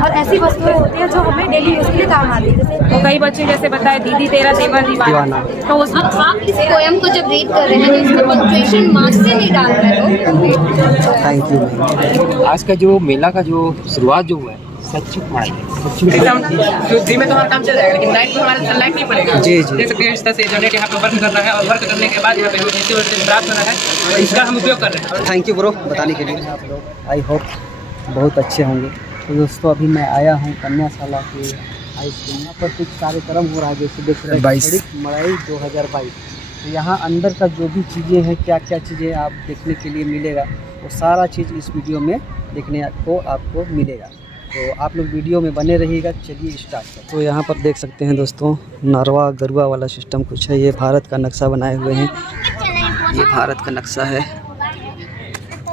और ऐसी वस्तुएं होती हैं जो हमें डेली यूज के लिए काम आती है। जैसे तो कई बच्चे जैसे बताए दीदी तेरा देवर दीवाना, तो उस आप इस पोएम को जब रीड कर रहे हैं तो इसका पंक्चुएशन मार्क्स से नहीं डाल रहे हो। Thank you. आज का जो मेला का जो शुरुआत जो हुआ है सच्ची पढ़ाई एग्जाम दिन में तो हमारा काम चल जाएगा, लेकिन नाइट में हमारा लाइफ नहीं पड़ेगा। जी जी देख सकते हैं इस तरह से जनरेट यहाँ पे वर्क करना है और वर्क करने के बाद यहाँ पे जैसे प्राप्त करना है, इसका हम उपयोग कर रहे हैं। थैंक यू ब्रो बताने के लिए। आप लोग आई होप बहुत अच्छे होंगे। तो दोस्तों अभी मैं आया हूँ कन्याशाला के हाई स्कूल। यहाँ पर कुछ कार्यक्रम हो रहा है जैसे देख रहे हैं सड़क मड़ाई 2022। तो यहाँ अंदर का जो भी चीज़ें हैं, क्या क्या चीज़ें आप देखने के लिए मिलेगा, वो सारा चीज़ इस वीडियो में देखने को आपको मिलेगा। तो आप लोग वीडियो में बने रहिएगा। चलिए स्टार्ट करते हैं। तो यहाँ पर देख सकते हैं दोस्तों नरवा गरुआ वाला सिस्टम कुछ है। ये भारत का नक्शा बनाए हुए हैं। ये भारत का नक्शा है,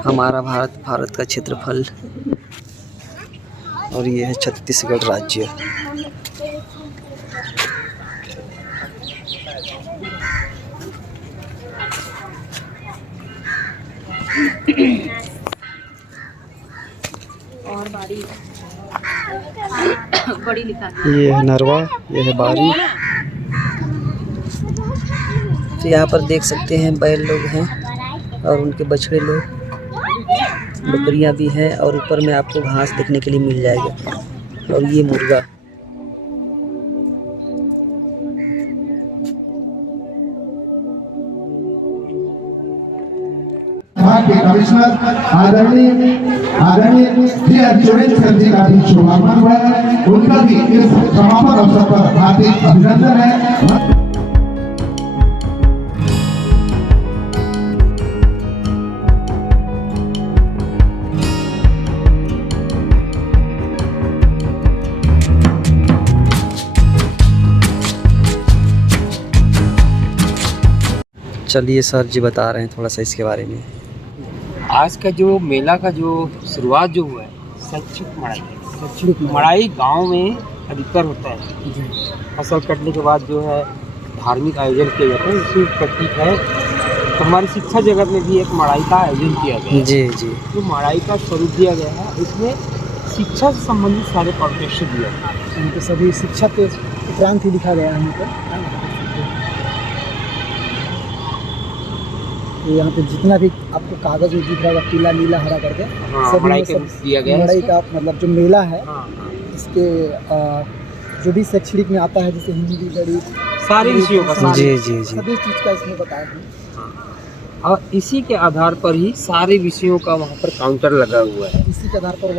हमारा भारत, भारत का क्षेत्रफल, और ये है छत्तीसगढ़ राज्य। और बारी बड़ी लिखा ये है नरवा, ये है बारी। तो यहाँ पर देख सकते हैं बैल लोग हैं और उनके बछड़े लोग, बकरियाँ भी हैं, और ऊपर में आपको घास देखने के लिए मिल जाएगा। और ये मुर्गा। कमिश्नर आदरणीय श्री चौरेन सर जी का भी शुभागमन हुआ है। उनका भी इस समापन अवसर पर हार्दिक अभिनंदन है। चलिए सर जी बता रहे हैं थोड़ा सा इसके बारे में। आज का जो मेला का जो शुरुआत जो हुआ है सच्चुक मड़ाई, सच्चुक मड़ाई गांव में अधिकतर होता है। फसल कटने के बाद जो है धार्मिक आयोजन किया जाता है, इसी प्रतीक है। तो हमारी शिक्षा जगत में भी एक मड़ाई का आयोजन किया गया है। जी जी। जो मड़ाई का स्वरूप दिया गया है, इसमें शिक्षा से संबंधित सारे परिप्रेक्ष्य दिया गया है। तो सभी शिक्षा के उपरांत ही लिखा गया है यहाँ पर। तो यहाँ पे जितना भी आपको कागज में दिख रहा होगा पीला नीला हरा करके, सभी में सब दिया गया है। मड़ाई का मतलब जो मेला है इसके जो भी शैक्षणिक में आता है, जैसे हिंदी गणित सारे विषयों का जी जी जी सभी चीज़ का इसमें बताया है। और इसी के आधार पर ही सारे विषयों का वहाँ पर काउंटर लगा हुआ है। इसी के आधार पर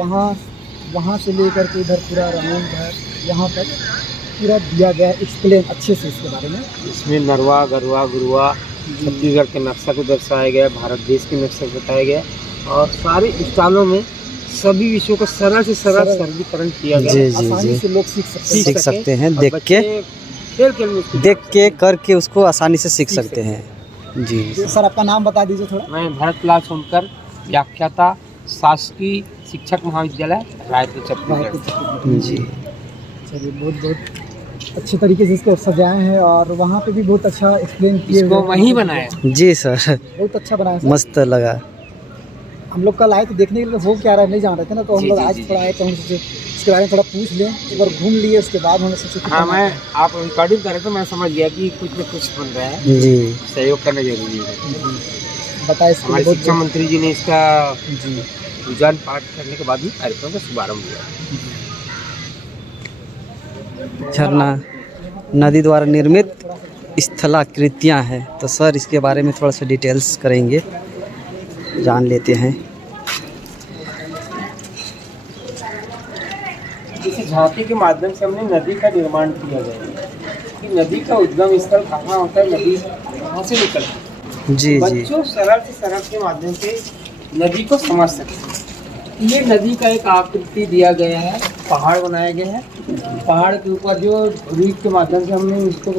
वहाँ से लेकर के इधर पूरा राउंड है, यहाँ तक पूरा दिया गया है एक्सप्लेन अच्छे से इसके बारे में। इसमें नरवा गरुआ गुरुआ छत्तीसगढ़ के नक्शा को दर्शाया गया, भारत देश के नक्शे को बताया गया, और सारे स्टालों में सभी विषयों को सरल से सरल सरलीकरण किया गया। जी जी आसानी जी से लोग सीख सकते हैं, और देख के खेल खेल में देख के करके उसको आसानी से सीख सकते हैं। जी सर आपका नाम बता दीजिए थोड़ा। मैं भरतलाल सोनकर, व्याख्याता, शासकीय शिक्षक महाविद्यालय रायपुर छत्तीसगढ़। जी। चलिए बहुत बहुत अच्छे तरीके से इसको सजाए हैं, और वहाँ पे भी बहुत अच्छा एक्सप्लेन किए इसको वहीं बनाया। जी सर बहुत अच्छा बनाया सर। मस्त लगा। हम लोग कल आए तो देखने के लिए हो क्या रहा है नहीं जान रहे थे ना, तो हम लोग आज थोड़ा आए तो हम सोचे इसके बारे में थोड़ा पूछ लें, एक बार घूम लिए, उसके बाद हमने सोचे हाँ, मैं आप रिकॉर्डिंग कर रहे तो मैं समझ गया कि कुछ न कुछ बन रहा है। जी सहयोग करना जरूरी है। बताए हमारे शिक्षा मंत्री जी ने इसका जी पूजन पाठ करने के बाद ही कार्यक्रम का शुभारंभ हुआ। झरना नदी द्वारा निर्मित स्थलाकृतियाँ हैं। तो सर इसके बारे में थोड़ा सा डिटेल्स करेंगे, जान लेते हैं। इस झांकी के माध्यम से हमने नदी का निर्माण किया गया है कि नदी का उद्गम स्थल कहाँ होता है, नदी कहाँ से निकलती है। जी जी बच्चों सरल से सरल के माध्यम से नदी को समझ सकते हैं। ये नदी का एक आकृति दिया गया है, पहाड़ बनाए गए हैं। पहाड़ के ऊपर जो रीत के माध्यम से हमने उसको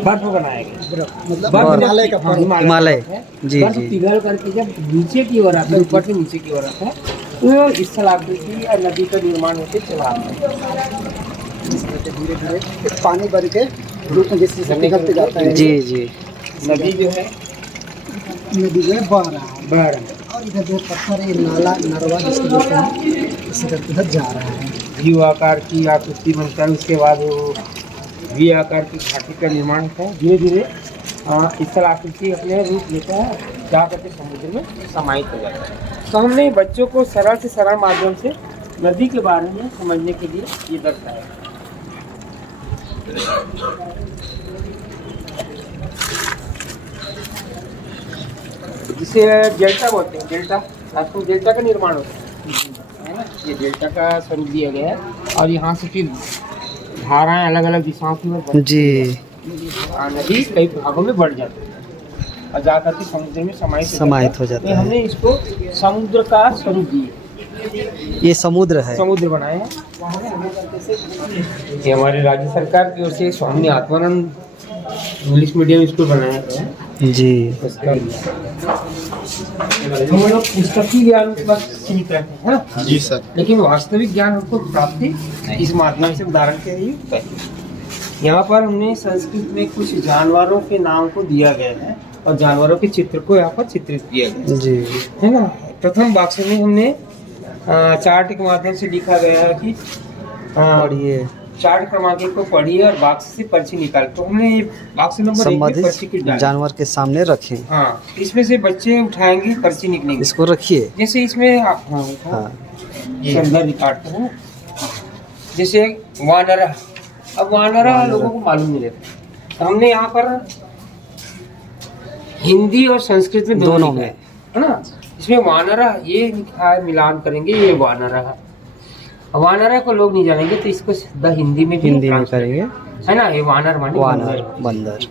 बर्फ बनाया गया, मतलब हिमालय का हिमालय। जी बर्फ जी पिघल करके जब नीचे की ओर आता है, ऊपर से नीचे की ओर आता है, तो स्थलाकृति या नदी का निर्माण होकर चला आता है। धीरे धीरे पानी भर के रूप में जैसे निकलते जाता है। जी जी। नदी जो है नदी जो है बह रहा है और इधर जो पत्थर है नाला नरवा जिसको बोलते हैं इसी तरह इधर जा रहा है। यू आकार की आकृति बनता है, उसके बाद वो वी आकार की घाटी का निर्माण होता है। धीरे धीरे इस तरह आकृति अपने रूप लेता है, जा करके समुद्र में समाहित हो जाता है। तो हमने बच्चों को सरल से सरल माध्यम से नदी के बारे में समझने के लिए ये दर्शाया। जिसे डेल्टा बोलते हैं, डेल्टा आपको डेल्टा का निर्माण होता है ना, ये डेल्टा का स्वरूप दिया गया है। और यहाँ से फिर धाराएं अलग अलग दिशाओं की ओर जी नदी कई भागों में बढ़ जाती है और जाकर के समुद्र में समाहित हो जाता है। हमने इसको समुद्र का स्वरूप दिए, ये समुद्र है, समुद्र बनाए हैं। ये हमारे राज्य सरकार की ओर से Swami Atmanand English medium school बनाया गया है जी। हम लोग पुस्तकीय ज्ञान बस सीख रहे हैं ना जी सर, लेकिन वास्तविक ज्ञान हमको प्राप्ति इस माध्यम से उदाहरण के लिए होता है। यहाँ पर हमने संस्कृत में कुछ जानवरों के नाम को दिया गया है और जानवरों के चित्र को यहाँ पर चित्रित किया गया जी है ना। प्रथम वाक्य में हमने चार्ट के माध्यम से लिखा गया है कि पढ़िए, चार्ट क्रमांक को पढ़िए और बाक्स से पर्ची निकाल। तो हमने बाक्स नंबर 1 में पर्ची की डाली, जानवर के सामने रखें। हाँ, इसमें से बच्चे उठाएंगे, पर्ची निकलेगी। इसको रखिए, जैसे इसमें हाँ, ये अंदर रिकॉर्ड करो। जैसे वानरा, अब वानरा लोगों को मालूम नहीं रहता, तो हमने यहाँ पर हिंदी और संस्कृत में दोनों में है ना। इसमें वानरा ये लिखा है, मिलान करेंगे, ये वानरा है। वानरा को लोग नहीं जानेंगे तो इसको सीधा हिंदी में करेंगे, है ना। ये वानर माने वानर, बंदर।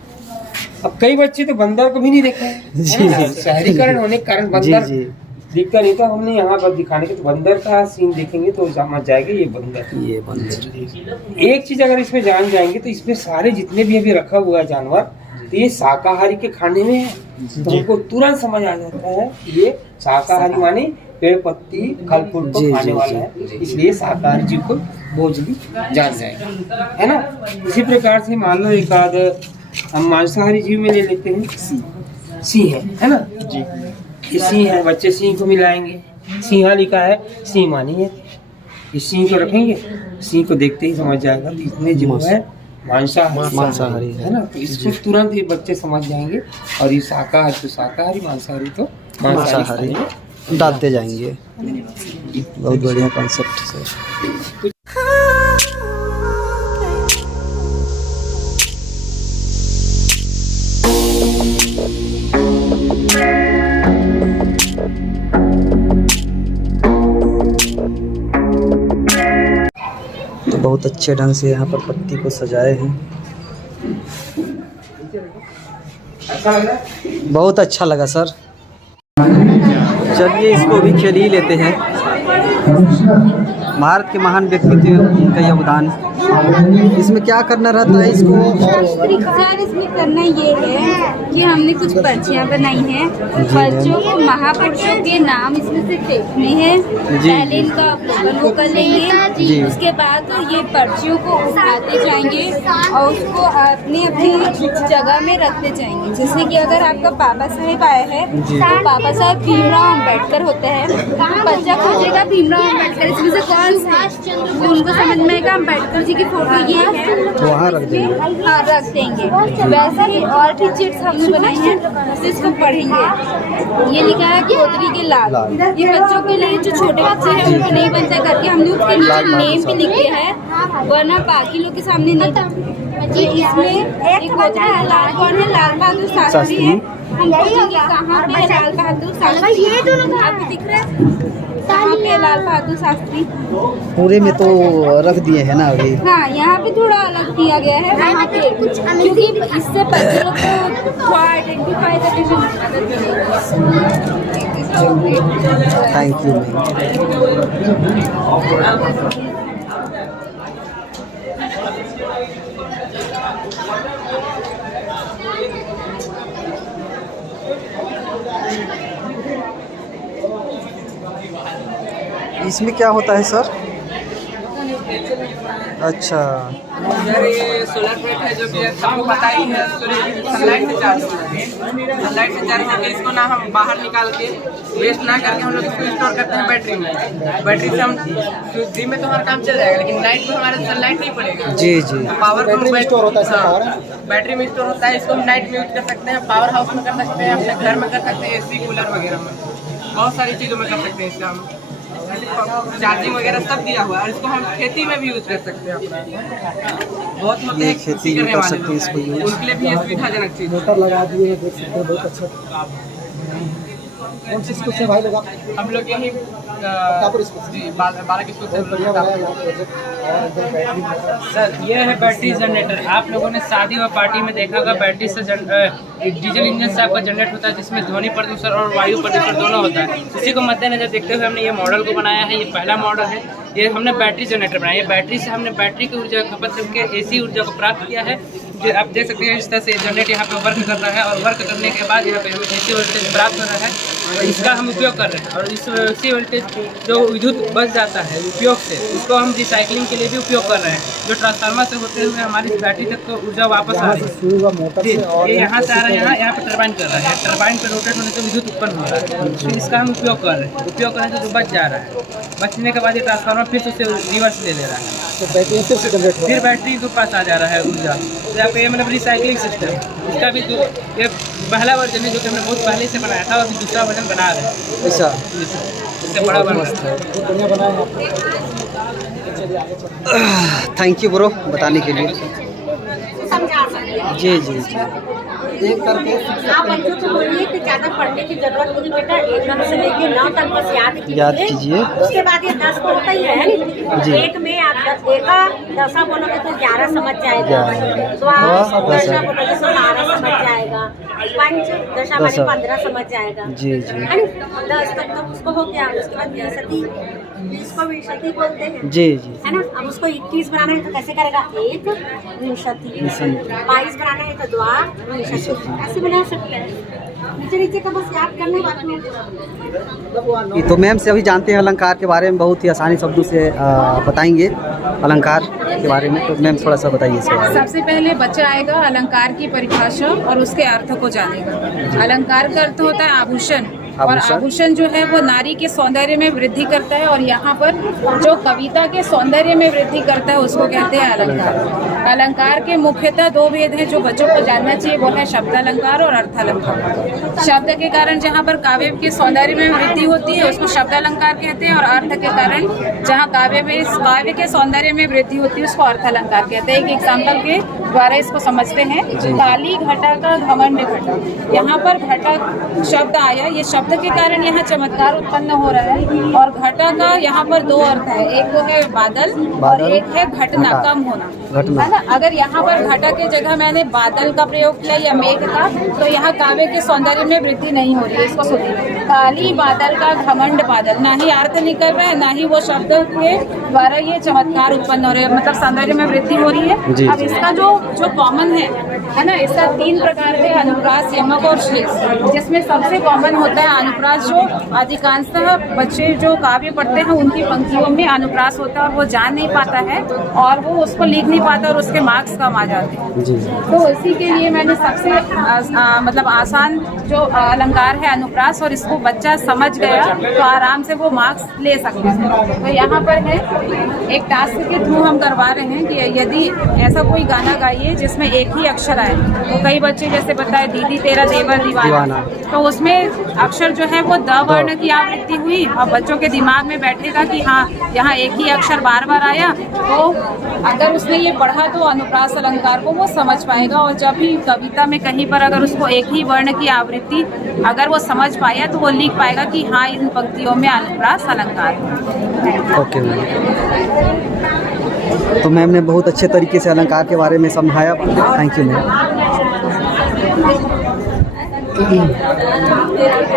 अब कई बच्चे तो बंदर को भी नहीं देखे हैं, शहरीकरण होने के कारण बंदर दिखता नहीं था। हमने यहाँ पर दिखाने के तो बंदर का सीन देखेंगे तो समझ जाएगा ये बंदर। एक चीज अगर इसमें जान जाएंगे तो इसमें सारे जितने भी अभी रखा हुआ है जानवर, तो ये शाकाहारी के खाने में है, तो हमको तुरंत समझ आ जाता है ये शाकाहारी माने पेड़ पत्ती फल फूल को खाने वाला है, इसलिए शाकाहारी जीव को भोजली जान जाएगा, है ना। इसी प्रकार से मान लो एक आध हम मांसाहारी जीव में ले लेते हैं, सिंह है ना जी। ये सिंह है, बच्चे सिंह को मिलाएंगे, सिंहा लिखा है, सिंह मानी है। इस सिंह को रखेंगे, सिंह को देखते ही समझ जाएगा इतने जीव है मांसाहारी है ना। तो इसको तुरंत ये बच्चे समझ जाएंगे और ये शाकाहारी तो शाकाहारी, मांसाहारी तो मांसाहारी डालते जाएंगे। बहुत बढ़िया कॉन्सेप्ट सर। तो बहुत अच्छे ढंग से यहाँ पर पत्ती को सजाए हैं, बहुत अच्छा लगा सर। चलिए इसको भी खेल ही लेते हैं। भारत के महान व्यक्तित्व का योगदान, इसमें क्या करना रहता है इसको? सर इसमें करना ये है कि हमने कुछ पर्चियाँ बनाई हैं, पर्चियों को महापुरुषों के नाम इसमें से फेंकने हैं। पहले इनका अवलोकन वो कर लेंगे, उसके बाद तो ये पर्चियों को उठाते जाएंगे और उसको अपने अपनी जगह में रखते जाएंगे। जैसे कि अगर आपका बाबा साहेब आया है तो बाबा साहेब भीमराव अम्बेडकर होते हैं, बच्चा खोजेगा भीमराव अम्बेडकर इसमें से कौन से, उनको समझ में आएगा अम्बेडकर जी की फोटो ये है, वहाँ रख देंगे। हाँ रख देंगे। वैसे ही और भी चिट्स हमने बनाई हैं, तो इसको पढ़ेंगे। ये लिखा है गोदरी के लाल, ये बच्चों के लिए जो छोटे बच्चे हैं उनको नहीं बनता करके हमने उसके नीचे नेम भी लिखे हैं, वरना बाकी लोग के सामने नहीं। इसमें एक गोदरी के लाल कौन है? लाल बहादुर शास्त्री है। हम पूछेंगे कहाँ पे है लाल बहादुर शास्त्री, ये दोनों आपको दिख रहा है कहाँ पे है लाल बहादुर शास्त्री? पूरे में तो रख दिए हैं ना अभी। हाँ यहाँ पे थोड़ा अलग दिया गया है वहाँ पे, क्योंकि इससे बच्चे लोग को थोड़ा आइडेंटिफाई करने में मदद मिलेगी। Thank you. इसमें क्या होता है सर? अच्छा यार ये सोलर प्लेट है जो कि आपको पता ही है, सनलाइट से चार्ज होता है। सनलाइट से चार्ज होकर इसको ना हम बाहर निकाल के वेस्ट ना करके हम लोग इसको स्टोर करते हैं बैटरी में। बैटरी से हम दिन में तो हमारा काम चल जाएगा, लेकिन नाइट में हमारे सनलाइट नहीं पड़ेगा। जी जी। पावर बैटरी में स्टोर होता है इसका पावर? बैटरी में स्टोर होता है, इसको हम नाइट में यूज कर सकते हैं, पावर हाउस में कर सकते हैं, अपने घर में कर सकते हैं, एसी कूलर वगैरह में, बहुत सारी चीज़ों में कर सकते हैं इसका हम। चार्जिंग वगैरह सब दिया हुआ है, और इसको हम खेती में भी यूज कर सकते हैं अपना। बहुत होते ये हैं खेती में कर सकते हैं इसको यूज। उनके लिए भी ये सुविधाजनक चीज़ है। मोटर लगा दिए हैं, देख सकते हैं बहुत अच्छा। कौन सी स्कूल से भाई लोग आप? हम लोग यही कापुर स्कूल से। जी 12 की स्कूल से। बहुत बढ़िया बनाया यहाँ प्रोजेक्ट। और एकदम बैटरी में। सर ये है बैटरी जनरेटर। आप लोगों ने शादी और पार्टी में देखा होगा बैटरी से डीजल इंजन से आपका जनरेट होता है, जिसमें ध्वनि प्रदूषण और वायु प्रदूषण दोनों होता है। इसी को मद्देनजर देखते हुए हमने ये मॉडल को बनाया है। ये पहला मॉडल है, ये हमने बैटरी जनरेटर बनाया है। बैटरी से हमने बैटरी की ऊर्जा खपत करके AC ऊर्जा को प्राप्त किया है। जो आप देख सकते हैं इस तरह से जनरेट यहाँ पे वर्क कर रहा है, और वर्क करने के बाद यहाँ पे हमें AC वोल्टेज प्राप्त हो रहा है, और इसका हम उपयोग कर रहे हैं। और इस AC वोल्टेज जो विद्युत बच जाता है उपयोग से, उसको हम रिसाइकलिंग के लिए भी उपयोग कर रहे हैं। जो ट्रांसफार्मर से होते हुए हमारी बैटरी तक तो ऊर्जा वापस आ रही है। शुरू हुआ मोटर से और ये यहाँ से आ रहा है, यहाँ पे टरबाइन कर रहा है, टरबाइन पे रोटेट होने से विद्युत उत्पन्न हो रहा है। फिर इसका हम उपयोग कर रहे हैं, उपयोग करने से जो बच जा रहा है, बचने के बाद ये ट्रांसफार्मर फिर से उसे रिवर्स ले ले रहा है, तो बैटरी फिर से जनरेट हो फिर बैटरी के पास आ जा रहा है ऊर्जा। तो यहाँ पे मतलब रिसाइकलिंग सिस्टम, इसका भी ये पहला वर्जन है जो कि हमने बहुत पहले से बनाया था, और अभी दूसरा वर्जन बना रहे हैं। अच्छा इससे बड़ा बना बहुत बढ़िया बनाया है आपने। चलिए आगे चलते हैं। थैंक यू ब्रो बताने के लिए। समझा सकते हैं। जी जी जी। देख करके आप बच्चों को बोलिए कि ज़्यादा पढ़ने की जरूरत नहीं बेटा, 1 से लेके 9 तक बस याद कीजिए। उसके बाद ये 10 को होता ही है जी। नहीं। एक में आप 10 बोलोगे तो 11 समझ जाएगा, 11 दशा बोलोगे तो 12 समझ जाएगा, पंच दशा वाली 15 समझ जाएगा। जी जी। है ना? 10 तक तो उसको हो गया। उसके बाद 20 को विंशति बोलते हैं, जी जी। है ना? अब उसको 21 बनाना है तो कैसे करेगा? 1 विंशति। 22 बनाना है तो 2 विंशति, ऐसे बना सकते हैं। नीचे नीचे का बस याद करने बाकी। तो मैम से अभी जानते हैं अलंकार के बारे में, बहुत ही आसानी शब्दों से बताएंगे अलंकार के बारे में। तो मैम थोड़ा सा बताइए इसके बारे में। सबसे पहले बच्चा आएगा अलंकार की परिभाषा और उसके अर्थ को जानेगा। अलंकार का अर्थ होता है आभूषण, और आभूषण जो है वो नारी के सौंदर्य में वृद्धि करता है, और यहाँ पर जो कविता के सौंदर्य में वृद्धि करता है उसको कहते हैं अलंकार। अलंकार के मुख्यतः 2 भेद हैं जो बच्चों को जानना चाहिए, वो है शब्द अलंकार और अर्थ अलंकार। शब्द के कारण जहाँ पर काव्य के सौंदर्य में वृद्धि होती है उसको शब्द अलंकार कहते हैं, और अर्थ के कारण जहाँ काव्य के सौंदर्य में वृद्धि होती है उसको अर्थ अलंकार कहते हैं। एक एग्जाम्पल के द्वारा इसको समझते हैं। काली घटा का घमंड घटा, यहाँ पर घटा शब्द आया, ये शब्द के कारण यहाँ चमत्कार उत्पन्न हो रहा है। और घटा का यहाँ पर 2 अर्थ है, एक तो है बादल और एक है घटना, कम होना, है ना? अगर यहाँ पर घटा के जगह मैंने बादल का प्रयोग किया या मेघ का, तो यहाँ काव्य के सौंदर्य में वृद्धि नहीं हो रही है। इसको सुनिए, काली बादल का घमंड बादल, ना ही अर्थ निकल रहा है ना ही वो शब्द के द्वारा ये चमत्कार उत्पन्न हो रहे हैं, मतलब सौंदर्य में वृद्धि हो रही है। अब इसका जो कॉमन है ना, इसका 3 प्रकार है, अनुप्रास, यमक और श्लेष। जिसमें सबसे कॉमन होता है अनुप्रास, जो अधिकांशतः बच्चे जो काव्य पढ़ते हैं उनकी पंक्तियों में अनुप्रास होता है, और वो जान नहीं पाता है और वो उसको लिख नहीं पाता और उसके मार्क्स कम आ जाते हैं। तो इसी के लिए मैंने सबसे मतलब आसान जो अलंकार है अनुप्रास, और इसको बच्चा समझ गया तो आराम से वो मार्क्स ले सकते हैं। तो यहाँ पर है एक टास्क के थ्रू हम करवा रहे हैं कि यदि ऐसा कोई गाना गाइए जिसमें एक ही अक्षर आए, तो कई बच्चे जैसे बताए दीदी तेरा देवर दीवाना, तो उसमें अक्षर जो है वो द वर्ण की आवृत्ति हुई, और बच्चों के दिमाग में बैठेगा कि हाँ यहाँ एक ही अक्षर बार बार आया, तो अगर उसने ये पढ़ा तो अनुप्रास अलंकार को वो समझ पाएगा। और जब भी कविता में कहीं पर अगर उसको एक ही वर्ण की आवृत्ति अगर वो समझ पाया तो वो लिख पाएगा कि हाँ इन पंक्तियों में अनुप्रास अलंकार है। ओके मैम, तो मैम ने बहुत अच्छे तरीके से अलंकार के बारे में समझाया। Thank you ma'am.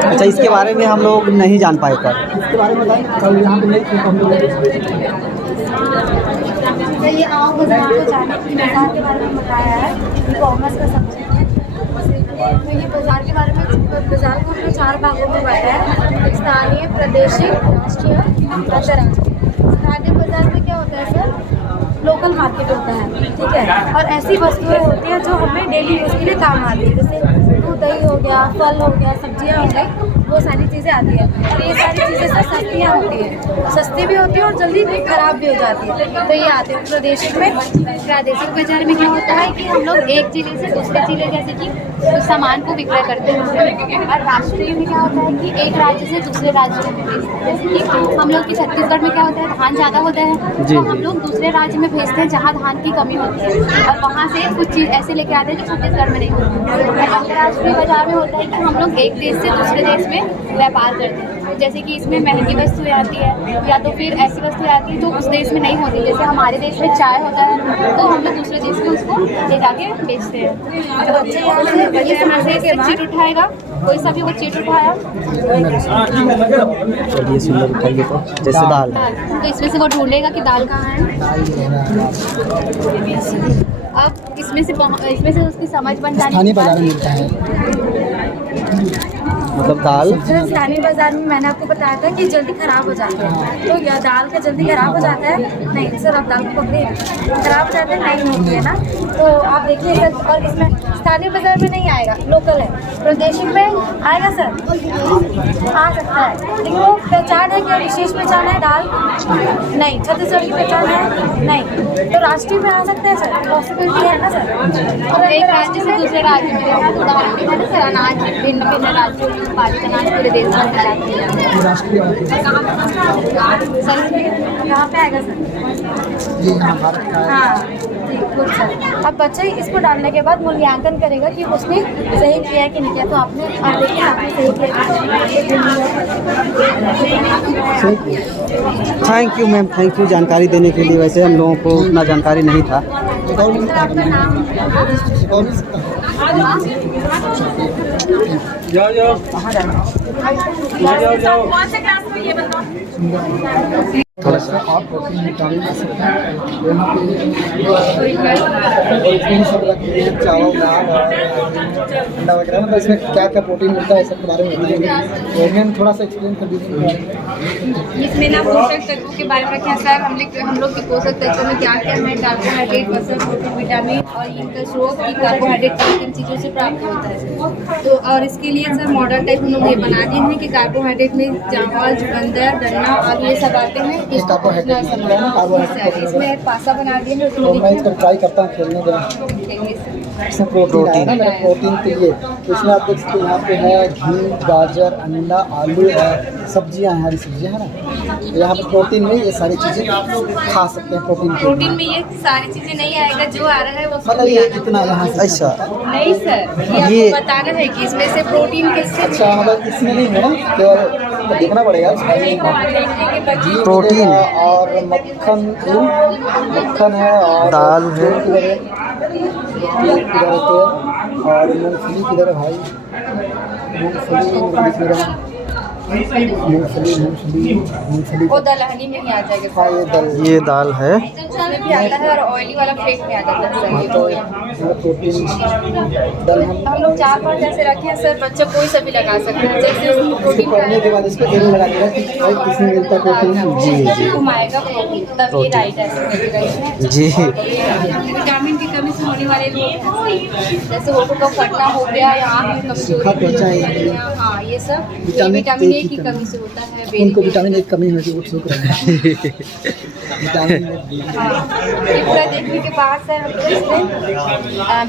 अच्छा, इसके बारे में हम लोग नहीं जान पाए पर इसके बारे में बताएं। कल यहाँ पे नहीं थी, हम लोग ये आओ बाजार को जाने की बाजार के बारे में बताया है, ये कॉमर्स का सब्जेक्ट है। तो ये बाजार के बारे में, बाजार को हमने 4 भागों में बांटा है, स्थानीय, प्रादेशिक, राष्ट्रीय, अंतर्राष्ट्रीय। स्थानीय बाजार में क्या होता है सर, लोकल मार्केट होता है, ठीक है, और ऐसी वस्तुएं होती हैं जो हमें डेली यूज़ के लिए काम आती है, जैसे दूध दही हो गया, फल हो गया, सब्जियां हो गई, वो सारी चीज़ें आती हैं। और ये सारी चीज़ें सर सस्तियाँ होती हैं, सस्ती भी होती है और जल्दी ख़राब भी हो जाती है, तो ये आते हैं प्रादेशिक में। प्रादेशिक बाजार में क्या होता है कि हम लोग एक जिले से दूसरे जिले जैसे कि उस सामान को विक्रय करते हैं, और राष्ट्रीय में क्या होता है कि एक राज्य से दूसरे राज्य में भेजते हैं। जैसे कि हम लोग की छत्तीसगढ़ में क्या होता है, धान ज़्यादा होता है तो हम लोग दूसरे राज्य में भेजते हैं जहाँ धान की कमी होती है, और वहाँ से कुछ चीज़ ऐसे लेके आते हैं जो छत्तीसगढ़ में नहीं होती है। और अंतर्राष्ट्रीय बाजार में होता है कि हम लोग एक देश से दूसरे देश में व्यापार करते हैं, जैसे कि इसमें महंगी वस्तुएं आती है या तो फिर ऐसी वस्तुएं आती है जो उस देश में नहीं होती, जैसे हमारे देश में चाय होता है तो हम लोग दूसरे देश में उसको ले जाके बेचते हैं। तो बच्चे यहाँ से चीट उठाएगा, कोई सा भी वो चीट उठाया चलिए सुंदर उठाइए, तो जैसे दाल तो इसमें से वो ढूंढेगा कि दाल कहाँ है। अब इसमें से उसकी समझ बन जाने स्थानीय बाजार में मिलता है, मतलब दाल स्थानीय बाजार में मैंने आपको बताया था कि जल्दी खराब हो जाता है, तो यह दाल का जल्दी खराब हो जाता है। नहीं सर, आप दाल को पकड़े, खराब हो जाता है, नहीं होती है ना, तो आप देखिए सर। और इसमें स्थानीय बाजार में नहीं आएगा, लोकल है, प्रादेशिक में आएगा सर, आ सकता है, लेकिन वो पहचान है क्या, विशेष पहचान है दाल, नहीं छत्तीसगढ़ की पहचान है, नहीं, तो राष्ट्रीय में आ सकता है सर, पॉसिबिलिटी है ना सर। और एक राज्य से दूसरे राज्य में उदाहरण है ना सर, अनाज भिन्न भिन्न राज्यों में उत्पादित अनाज पूरे देश में जाते हैं। राष्ट्रीय सर इसमें कहाँ पे आएगा सर, ये यहाँ भारत का है। हाँ ठीक, गुड सर। अब बच्चे इसको डालने के बाद मूल्यांकन करेगा कि उसने सही किया है कि नहीं किया, तो आपने आप देखिए आपने सही किया। Thank you ma'am, thank you जानकारी देने के लिए। वैसे हम लोगों को उतना जानकारी नहीं था। थोड़ा सा आप प्रोटीन विटामिन ले सकते हैं। यहाँ पे प्रोटीन सब रखते हैं, चावल दाल और अंडा वगैरह, मतलब इसमें क्या क्या प्रोटीन मिलता है सब के बारे में बताइए। तो मैम थोड़ा सा एक्सप्लेन कर दीजिए। इसमें ना पोषक तत्वों के बारे में क्या सर, हम लोग के पोषक तत्वों में क्या क्या है, कार्बोहाइड्रेट, वसा, प्रोटीन, विटामिन, और इनका स्रोत की कार्बोहाइड्रेट किन चीज़ों से प्राप्त होता है। तो और इसके लिए सर मॉडल टाइप हम लोग ये बना दिए हैं कि कार्बोहाइड्रेट में चावल, चुकंदर, गन्ना और ये सब आते हैं। इसमें पासा बना दिए हैं, तो मैं इसको ट्राई करता हूँ खेलने के इसमें प्रोटीन है ना, मेरा प्रोटीन के लिए। तो इसमें आप देख सकते हैं, यहाँ पे है घी, गाजर, अंडा, आलू है, सब्जियाँ हैं, हरी सब्जियाँ है ना। तो यहाँ पे प्रोटीन में ये सारी चीज़ें खा सकते हैं। प्रोटीन में ये सारी चीज़ें नहीं आएगा, जो आ रहा है वो मतलब ये कितना यहाँ से ऐसा नहीं सर, ये आपको बताना है कि इसमें से प्रोटीन किससे। अच्छा, मतलब इसमें नहीं है ना, केवल देखना पड़ेगा प्रोटीन और मक्खन है और दाल है, किधर होते हैं, और मूंगफली किधर है भाई, मूंगफली वो दलहनी में ही आ जाएगा हाँ, सर। ये ये दाल है। उसमें भी आता है और ऑयली वाला फेक में आ जाता है सर। तो प्रोटीन दलहन हम लोग 4-5 जैसे रखे हैं सर, बच्चा कोई सा भी लगा सकते हैं, जैसे प्रोटीन पढ़ने के बाद इसको एरो लगा देगा कि भाई किसमें मिलता है प्रोटीन। जी घुमाएगा प्रोटीन, तब ये राइट है जी। विटामिन की कमी से होने वाले रोग जैसे होठों का फटना हो गया या आँख में सूखा त्वचा है, हाँ ये सब विटामिन ए की कमी से होता है। उनको विटामिन ए की कमी होती है, वो सूख रहे हैं। विटामिन ये पूरा देखने के बाद सर हम लोग इसमें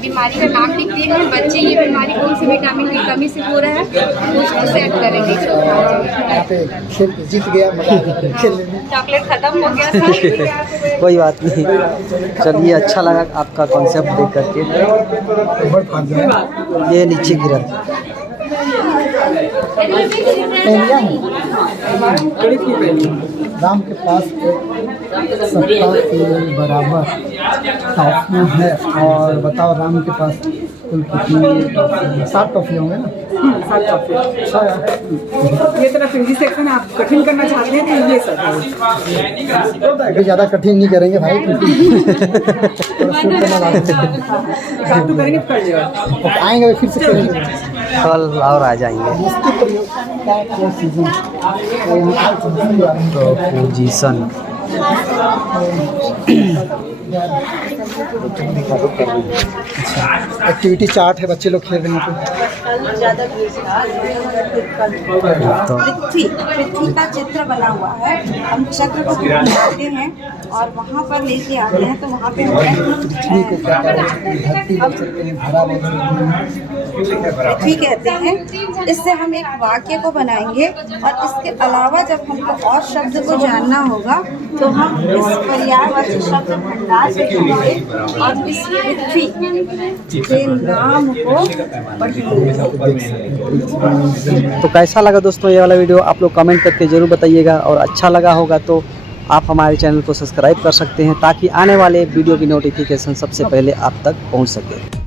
बीमारी का नाम लिख दिए हैं, बच्चे ये बीमारी कौन सी विटामिन की कमी से हो रहा है उसको सेट करेंगे। यहाँ पे खेल जीत गया, मजा आ गया खेलने में। चॉकलेट खत्म हो गया सर। कोई बात नहीं, चलिए अच्छा लगा आपका कॉन्सेप्ट देख करके। बहुत भाग गया, ये नीचे गिरा। पहलिया है राम के पास एक सप्ताह के बराबर टॉफियाँ है, और बताओ राम के पास कुल कितनी 7 टॉफी होंगे ना। 7 टॉफी। अच्छा यार, ये तरफ हिंदी सेक्शन आप कठिन करना चाहते हैं तो ये सब अभी ज़्यादा कठिन नहीं करेंगे भाई, थोड़ा शूट करना काम तो करेंगे कर लिया। आएंगे फिर से करेंगे। कल और आ जाएंगे। मस्ती प्रयोग क्या सीजन तो पोजीशन एक्टिविटी चार्ट है, बच्चे लोग खेल रहे हैं। पृथ्वी का चित्र बना हुआ है। हम चक्र को बनाते हैं और वहाँ पर लेके आते हैं, तो वहाँ पे पृथ्वी कहते हैं। इससे हम एक वाक्य को बनाएंगे और इसके अलावा जब हमको और शब्द को जानना होगा तो हम इस पर्यायवाची शब्द भंडार से जाएंगे और इस पृथ्वी के नाम को पढ़ेंगे। तो कैसा लगा दोस्तों ये वाला वीडियो, आप लोग कमेंट करके ज़रूर बताइएगा, और अच्छा लगा होगा तो आप हमारे चैनल को सब्सक्राइब कर सकते हैं ताकि आने वाले वीडियो की नोटिफिकेशन सबसे पहले आप तक पहुंच सके।